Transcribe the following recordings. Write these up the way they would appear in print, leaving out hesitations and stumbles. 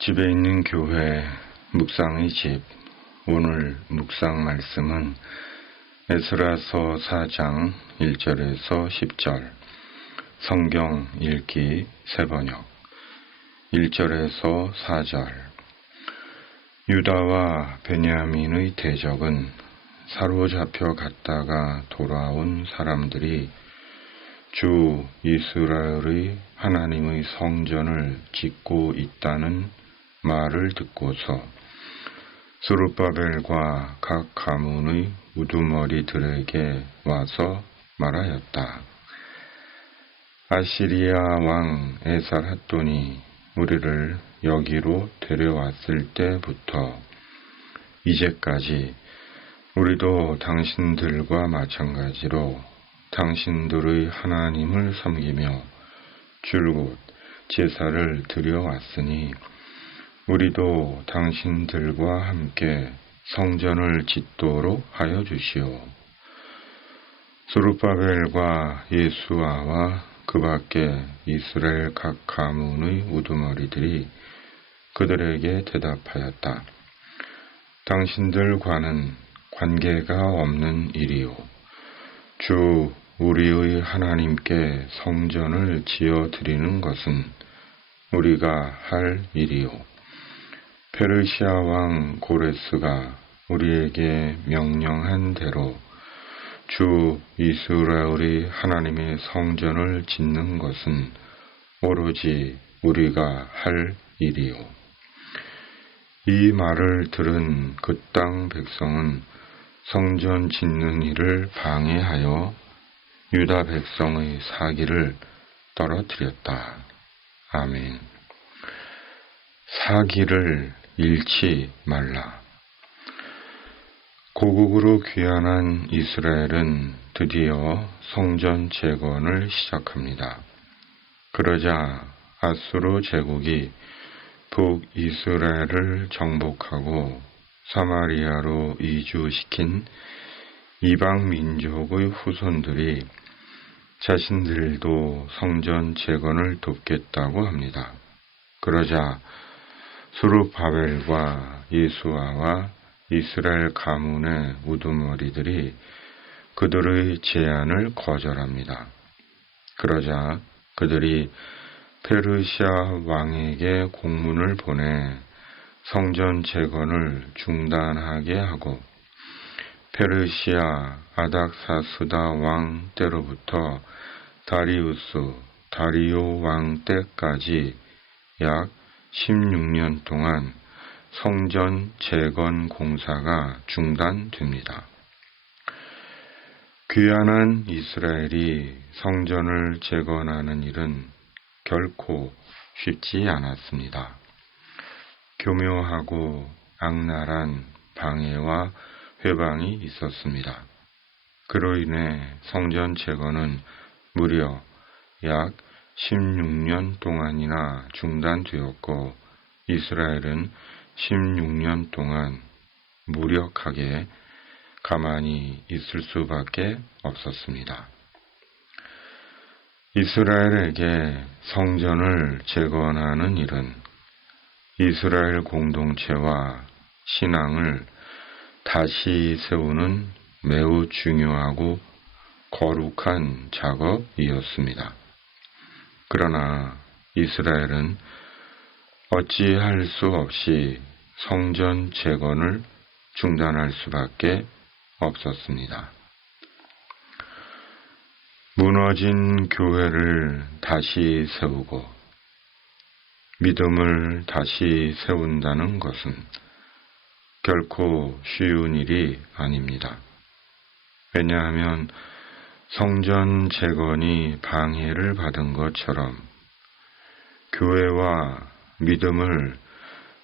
집에 있는 교회 묵상의 집. 오늘 묵상 말씀은 에스라서 4장 1절에서 10절, 성경 읽기 새번역 1절에서 4절. 유다와 베냐민의 대적은 사로잡혀 갔다가 돌아온 사람들이 주 이스라엘의 하나님의 성전을 짓고 있다는 말을 듣고서 스룹바벨과 각 가문의 우두머리들에게 와서 말하였다. 아시리아 왕 에살핫돈이 우리를 여기로 데려왔을 때부터 이제까지 우리도 당신들과 마찬가지로 당신들의 하나님을 섬기며 줄곧 제사를 드려왔으니 우리도 당신들과 함께 성전을 짓도록 하여 주시오. 스룹바벨과 예수아와 그 밖에 이스라엘 각 가문의 우두머리들이 그들에게 대답하였다. 당신들과는 관계가 없는 일이오. 주 우리의 하나님께 성전을 지어 드리는 것은 우리가 할 일이오. 페르시아 왕 고레스가 우리에게 명령한 대로 주 이스라엘의 하나님의 성전을 짓는 것은 오로지 우리가 할 일이오. 이 말을 들은 그 땅 백성은 성전 짓는 일을 방해하여 유다 백성의 사기를 떨어뜨렸다. 아멘. 사기를 잃지 말라. 고국으로 귀환한 이스라엘은 드디어 성전 재건을 시작합니다. 그러자 아수르 제국이 북이스라엘을 정복하고 사마리아로 이주시킨 이방 민족의 후손들이 자신들도 성전 재건을 돕겠다고 합니다. 그러자 스룹바벨과 예수아와 이스라엘 가문의 우두머리들이 그들의 제안을 거절합니다. 그러자 그들이 페르시아 왕에게 공문을 보내 성전 재건을 중단하게 하고 페르시아 아닥사스다 왕 때로부터 다리오 왕 때까지 약 16년 동안 성전 재건 공사가 중단됩니다. 귀환한 이스라엘이 성전을 재건하는 일은 결코 쉽지 않았습니다. 교묘하고 악랄한 방해와 회방이 있었습니다. 그로 인해 성전 재건은 무려 약 16년 동안이나 중단되었고 이스라엘은 16년 동안 무력하게 가만히 있을 수밖에 없었습니다. 이스라엘에게 성전을 재건하는 일은 이스라엘 공동체와 신앙을 다시 세우는 매우 중요하고 거룩한 작업이었습니다. 그러나 이스라엘은 어찌할 수 없이 성전 재건을 중단할 수밖에 없었습니다. 무너진 교회를 다시 세우고 믿음을 다시 세운다는 것은 결코 쉬운 일이 아닙니다. 왜냐하면 성전 재건이 방해를 받은 것처럼 교회와 믿음을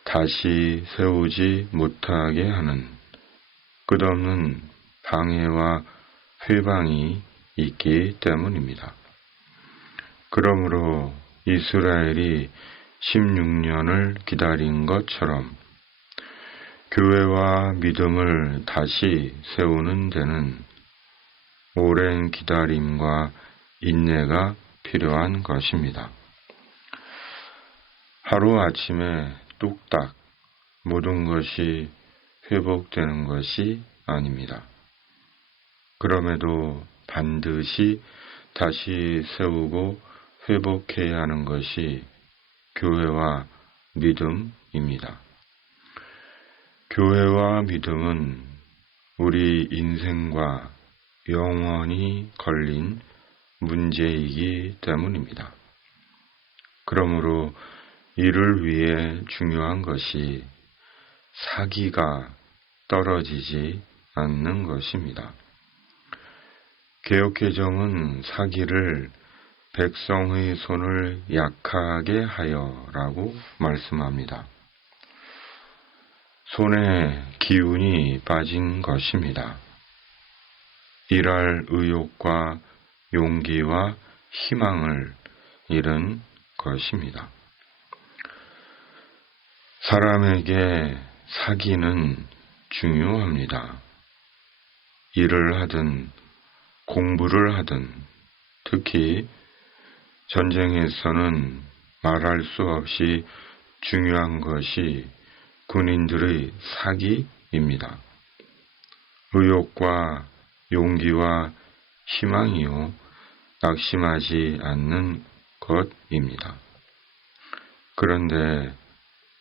다시 세우지 못하게 하는 끝없는 방해와 회방이 있기 때문입니다. 그러므로 이스라엘이 16년을 기다린 것처럼 교회와 믿음을 다시 세우는 데는 오랜 기다림과 인내가 필요한 것입니다. 하루아침에 뚝딱 모든 것이 회복되는 것이 아닙니다. 그럼에도 반드시 다시 세우고 회복해야 하는 것이 교회와 믿음입니다. 교회와 믿음은 우리 인생과 영원히 걸린 문제이기 때문입니다. 그러므로 이를 위해 중요한 것이 사기가 떨어지지 않는 것입니다. 개역개정은 사기를 백성의 손을 약하게 하여라고 말씀합니다. 손에 기운이 빠진 것입니다. 일할 의욕과 용기와 희망을 잃은 것입니다. 사람에게 사기는 중요합니다. 일을 하든 공부를 하든 특히 전쟁에서는 말할 수 없이 중요한 것이 군인들의 사기입니다. 의욕과 용기와 희망이요 낙심하지 않는 것입니다. 그런데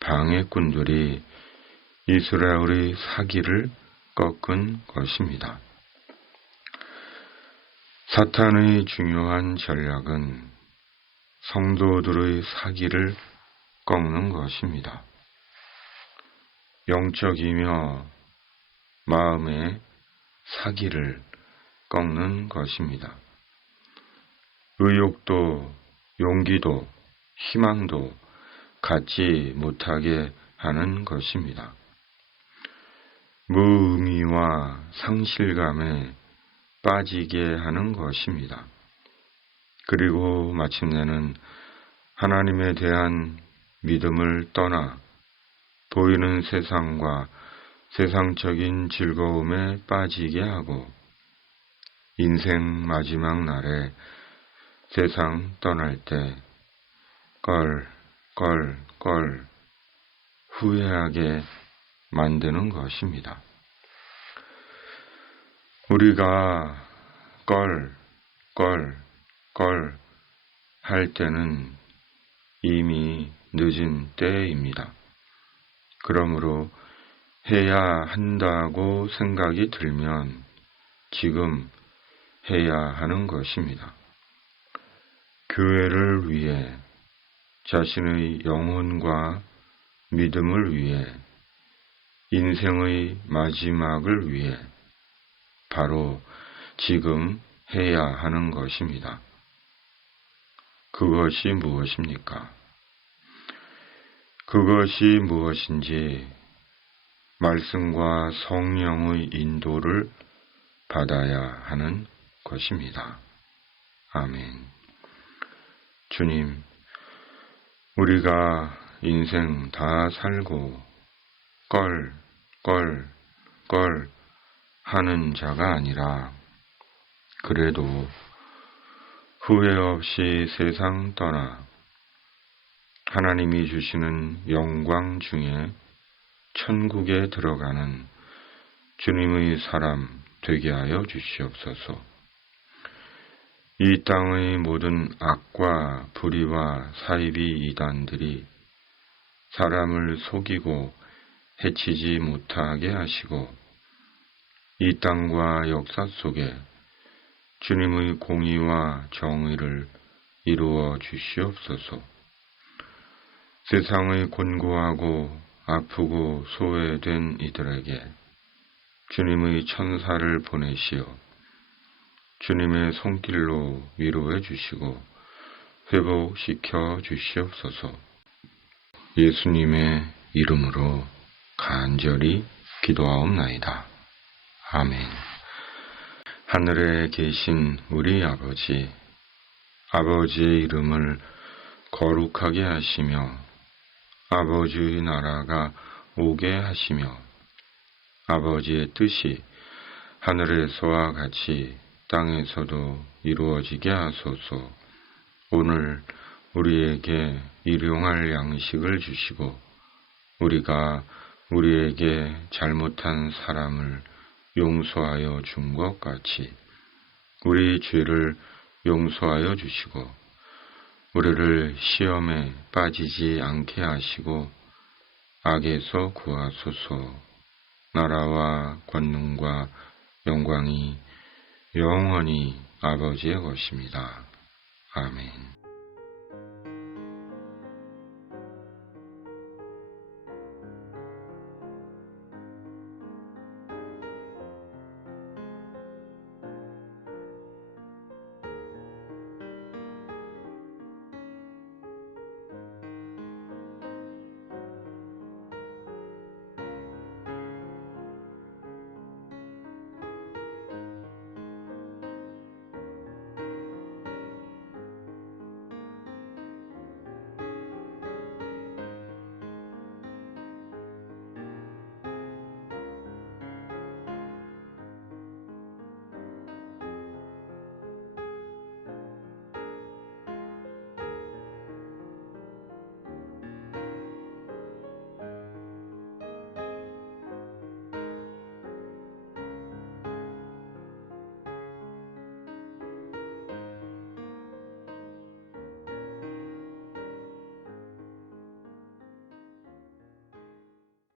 방해꾼들이 이스라엘의 사기를 꺾은 것입니다. 사탄의 중요한 전략은 성도들의 사기를 꺾는 것입니다. 영적이며 마음의 사기를 꺾는 것입니다. 의욕도 용기도 희망도 갖지 못하게 하는 것입니다. 무의미와 상실감에 빠지게 하는 것입니다. 그리고 마침내는 하나님에 대한 믿음을 떠나 보이는 세상과 세상적인 즐거움에 빠지게 하고 인생 마지막 날에 세상 떠날 때 껄 후회하게 만드는 것입니다. 우리가 껄 할 때는 이미 늦은 때입니다. 그러므로 해야 한다고 생각이 들면 지금 해야 하는 것입니다. 교회를 위해 자신의 영혼과 믿음을 위해 인생의 마지막을 위해 바로 지금 해야 하는 것입니다. 그것이 무엇입니까? 그것이 무엇인지 말씀과 성령의 인도를 받아야 하는 것입니다. 아멘. 주님, 우리가 인생 다 살고 껄 하는 자가 아니라 그래도 후회 없이 세상 떠나 하나님이 주시는 영광 중에 천국에 들어가는 주님의 사람 되게 하여 주시옵소서. 이 땅의 모든 악과 불의와 사이비 이단들이 사람을 속이고 해치지 못하게 하시고 이 땅과 역사 속에 주님의 공의와 정의를 이루어 주시옵소서. 세상의 곤고하고 아프고 소외된 이들에게 주님의 천사를 보내시어 주님의 손길로 위로해 주시고 회복시켜 주시옵소서. 예수님의 이름으로 간절히 기도하옵나이다. 아멘. 하늘에 계신 우리 아버지, 아버지의 이름을 거룩하게 하시며 아버지의 나라가 오게 하시며 아버지의 뜻이 하늘에서와 같이 땅에서도 이루어지게 하소서. 오늘 우리에게 일용할 양식을 주시고 우리가 우리에게 잘못한 사람을 용서하여 준 것 같이 우리 죄를 용서하여 주시고 우리를 시험에 빠지지 않게 하시고 악에서 구하소서. 나라와 권능과 영광이 영원히 아버지의 것입니다. 아멘.